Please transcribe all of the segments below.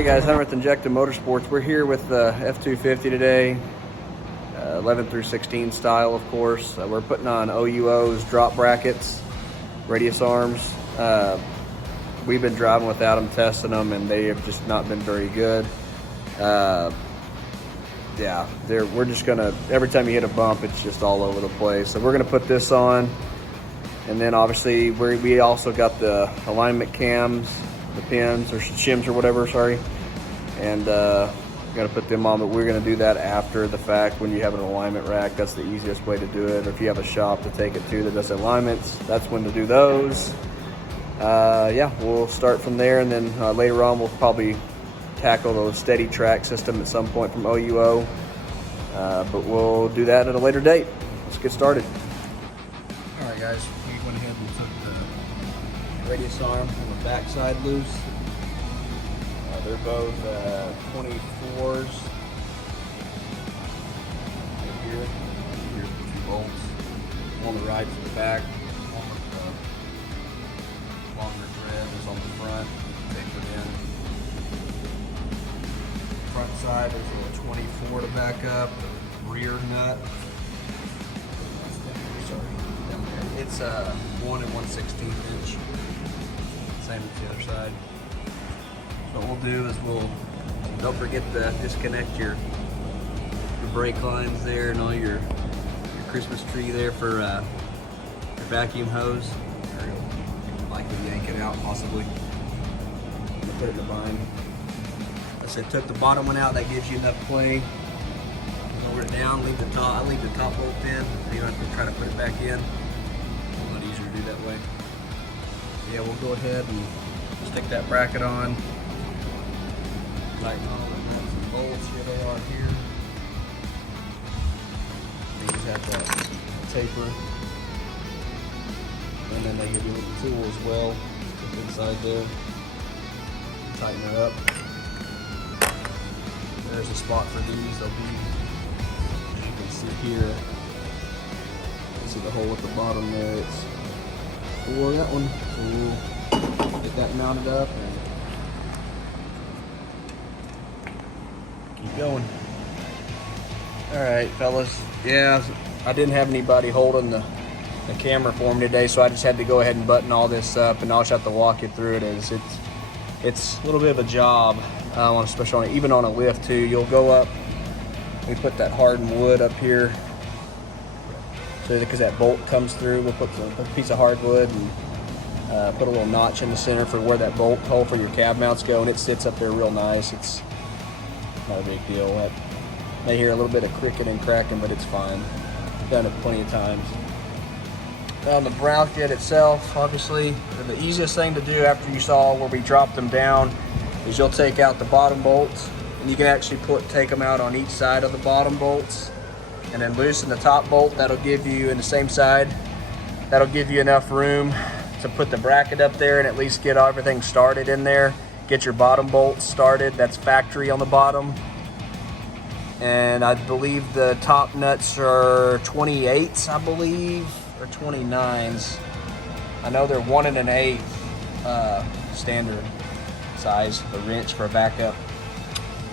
Hey guys, I'm with Injected Motorsports. We're here with the F250 today, 11 through 16 style, of course. We're putting on OUOs, drop brackets, radius arms. We've been driving without them, testing them, and they have just not been very good. Yeah, we're just gonna, every time you hit a bump, it's just all over the place. So we're gonna put this on, and then obviously we also got the alignment cams, the pins or shims or whatever, sorry, and gotta put them on, but we're gonna do that after the fact when you have an alignment rack. That's the easiest way to do it. Or if you have a shop to take it to that does alignments, that's when to do those. Yeah, we'll start from there, and then later on we'll probably tackle the steady track system at some point from OUO, but we'll do that at a later date. Let's get started. All right guys, we went ahead and took the radius arm on the back side loose. They're both 24s. Here's the two bolts. On the right to the back. One with the longer thread is on the front. Tapered in. Front side there's a little 24 to back up. Rear nut. Sorry, down there. It's 1 1/16 inch. Same as the other side. So what we'll do is don't forget to disconnect your brake lines there and all your Christmas tree there for your vacuum hose. Or you'll likely yank it out possibly. I'm gonna put it in the bind. I said took the bottom one out, that gives you enough play. Lower it down, leave the top. I leave the top bolt in, so you don't have to try to put it back in. It's a lot easier to do that way. Yeah, we'll go ahead and stick that bracket on. Tighten all the nuts and bolts. Here they are here. These have that taper. And then they give you a little tool as well. Just inside there. Tighten it up. There's a spot for these. They'll be, as you can see here, you can see the hole at the bottom there. It's for that one. So we'll get that mounted up and keep going. All right, fellas. Yeah, I didn't have anybody holding the camera for me today, so I just had to go ahead and button all this up, and I'll just have to walk you through it. It's a little bit of a job, especially even on a lift too. You'll go up. We put that hardened wood up here, so because that bolt comes through, we'll put a piece of hardwood and put a little notch in the center for where that bolt hole for your cab mounts go, and it sits up there real nice. It's not a big deal. That may hear a little bit of cricking and cracking, but it's fine. I've done it plenty of times. On the brown kit itself, obviously, the easiest thing to do after you saw where we dropped them down is you'll take out the bottom bolts, and you can actually take them out on each side of the bottom bolts, and then loosen the top bolt. That'll give you, in the same side, that'll give you enough room to put the bracket up there and at least get everything started in there. Get your bottom bolts started. That's factory on the bottom. And I believe the top nuts are 28s, I believe, or 29s. I know they're 1 1/8 standard size, the wrench for a backup.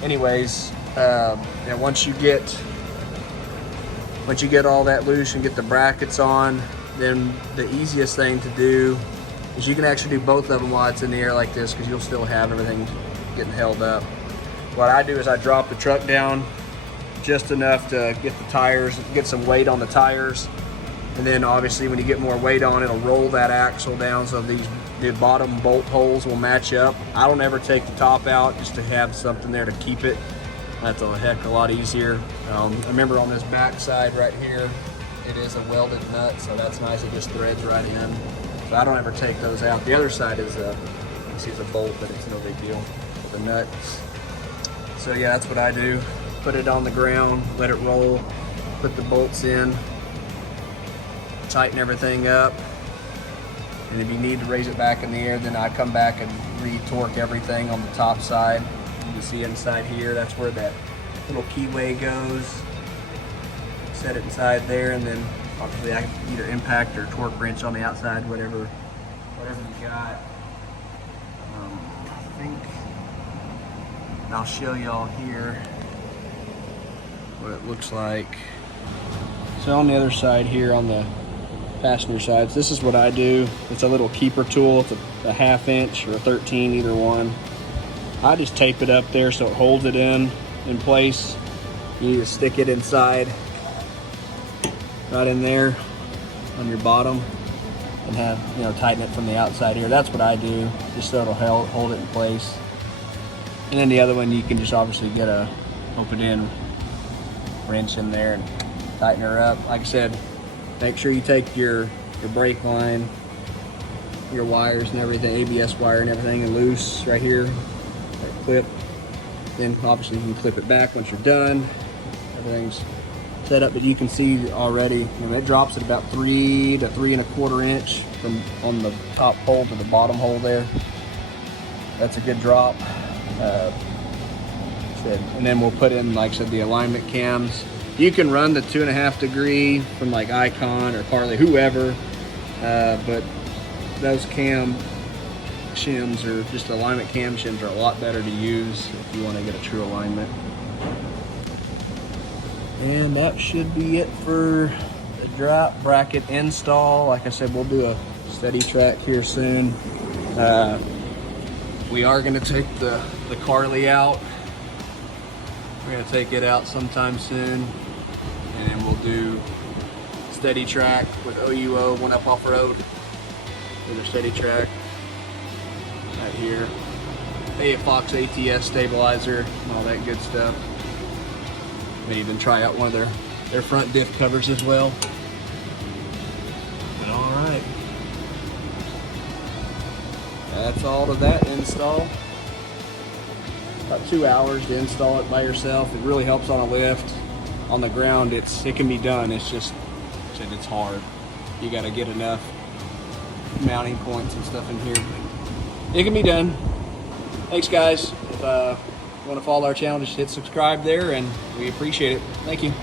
Anyways, yeah, once you get all that loose and get the brackets on, then the easiest thing to do is you can actually do both of them while it's in the air like this, because you'll still have everything getting held up. What I do is I drop the truck down just enough to get the tires, get some weight on the tires, and then obviously when you get more weight on, it'll roll that axle down so the bottom bolt holes will match up. I don't ever take the top out just to have something there to keep it. That's a heck of a lot easier. Remember on this back side right here, it is a welded nut, so that's nice. It just threads right in. So I don't ever take those out. The other side is you see it's a bolt, but it's no big deal. The nut. So yeah, that's what I do. Put it on the ground, let it roll, put the bolts in, tighten everything up, and if you need to raise it back in the air, then I come back and re-torque everything on the top side. You can see inside here, that's where that little keyway goes. Set it inside there, and then obviously I can either impact or torque wrench on the outside, whatever you got. I think And I'll show y'all here what it looks like. So on the other side here, on the passenger side, this is what I do. It's a little keeper tool. It's a 1/2 inch or a 13, either one. I just tape it up there so it holds it in place. You need to stick it inside, right in there on your bottom, and have, you know, tighten it from the outside here. That's what I do, just so it'll hold it in place. And then the other one, you can just obviously get a open in wrench in there and tighten her up. Like I said, make sure you take your brake line, your wires and everything, ABS wire and everything, and loose right here, that clip. Then obviously you can clip it back once you're done. Everything's set up, but you can see already, it drops at about 3 to 3 1/4 inch from on the top hole to the bottom hole there. That's a good drop. And then we'll put in, like I said, the alignment cams. You can run the 2.5 degree from like Icon or Carly, whoever, but those cam shims, or just alignment cam shims, are a lot better to use if you want to get a true alignment. And that should be it for the drop bracket install. Like I said, we'll do a steady track here soon. We are going to take the Carly out. We're going to take it out sometime soon, and then we'll do steady track with OUO, One Up Off-Road, with a steady track right here. Fox ATS stabilizer and all that good stuff. May even try out one of their front diff covers as well. But all right, that's all to that install. About 2 hours to install it by yourself. It really helps on a lift. On the ground, it can be done. It's just, it's hard. You got to get enough mounting points and stuff in here. But it can be done. Thanks, guys. If you want to follow our channel, just hit subscribe there, and we appreciate it. Thank you.